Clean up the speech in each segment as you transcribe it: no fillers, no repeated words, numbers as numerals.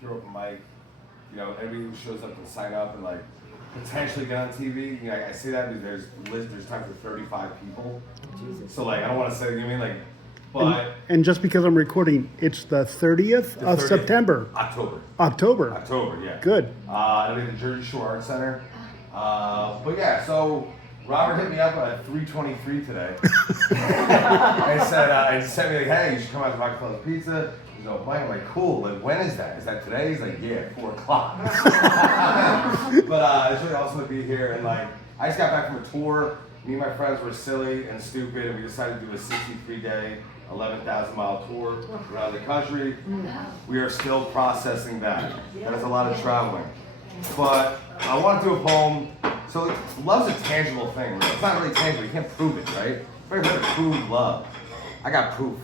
pure open mic. You know, everybody who shows up can sign up and like potentially get on TV. You know, I say that because there's time for 35 people. Jesus. So like, I don't want to say, you know what I mean, like, but and just because I'm recording, it's the 30th of September. October, yeah. Good. It'll be at the Jersey Shore Art Center. But yeah, so Robert hit me up at 3:23 today. And said, he sent me like, hey, you should come out to Rockefeller's Pizza. He's like, I'm like, cool. Like, when is that? Is that today? He's like, yeah, 4 o'clock. But it's really awesome to be here. And like, I just got back from a tour. Me and my friends were silly and stupid, and we decided to do a 63-day, 11,000-mile tour around the country. We are still processing that. That is a lot of traveling. But I want to do a poem. So love's a tangible thing. Right? It's not really tangible. You can't prove it, right? Very hard to prove love. I got proof.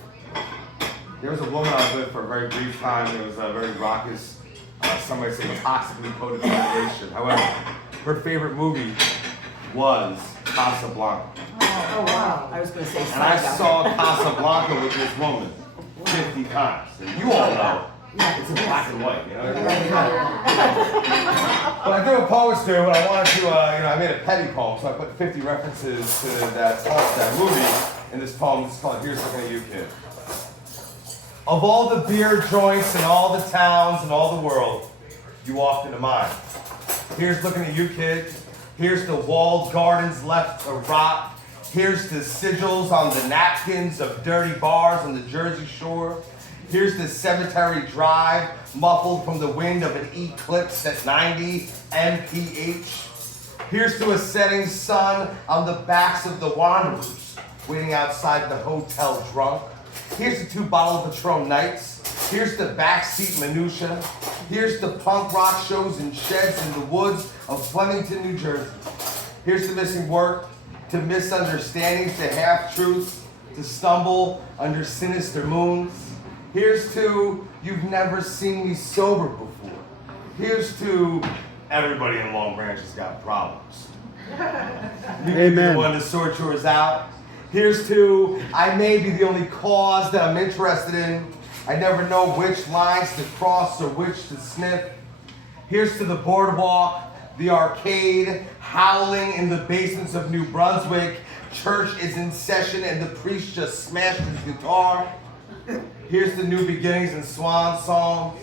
There was a woman I was with for a very brief time. It was a very raucous, some might say toxically coded relationship. However, her favorite movie was Casablanca. Oh wow. I was going to say and I saw Casablanca with this woman 50 times. And you all know it's in black and white, you know? But I do a poets do, and I wanted to, I made a petty poem, so I put 50 references to that movie in this poem. It's called Here's Looking at You, Kid. Of all the beer joints in all the towns and all the world, you walked into mine. Here's looking at you, kid. Here's the walled gardens left to rot. Here's the sigils on the napkins of dirty bars on the Jersey Shore. Here's the cemetery drive, muffled from the wind of an eclipse at 90 mph. Here's to a setting sun on the backs of the wanderers, waiting outside the hotel drunk. Here's the 2 bottle Patron nights. Here's the backseat minutia. Here's the punk rock shows in sheds in the woods of Flemington, New Jersey. Here's the missing work, to misunderstandings, to half-truths, to stumble under sinister moons. Here's to you've never seen me sober before. Here's to everybody in Long Branch has got problems. You can be the one to sort yours out. Here's to I may be the only cause that I'm interested in. I never know which lines to cross or which to sniff. Here's to the boardwalk, the arcade, howling in the basements of New Brunswick. Church is in session and the priest just smashed his guitar. Here's to new beginnings and swan songs.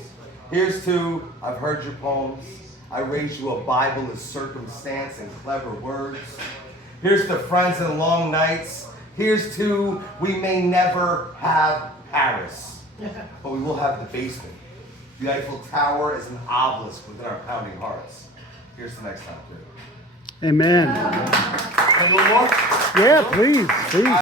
Here's to I've heard your poems. I raised you a Bible of circumstance and clever words. Here's to friends and long nights. Here's to we may never have Paris, but we will have the basement. The Eiffel Tower is an obelisk within our pounding hearts. Here's the next time, too. Amen. A little more? Yeah, please.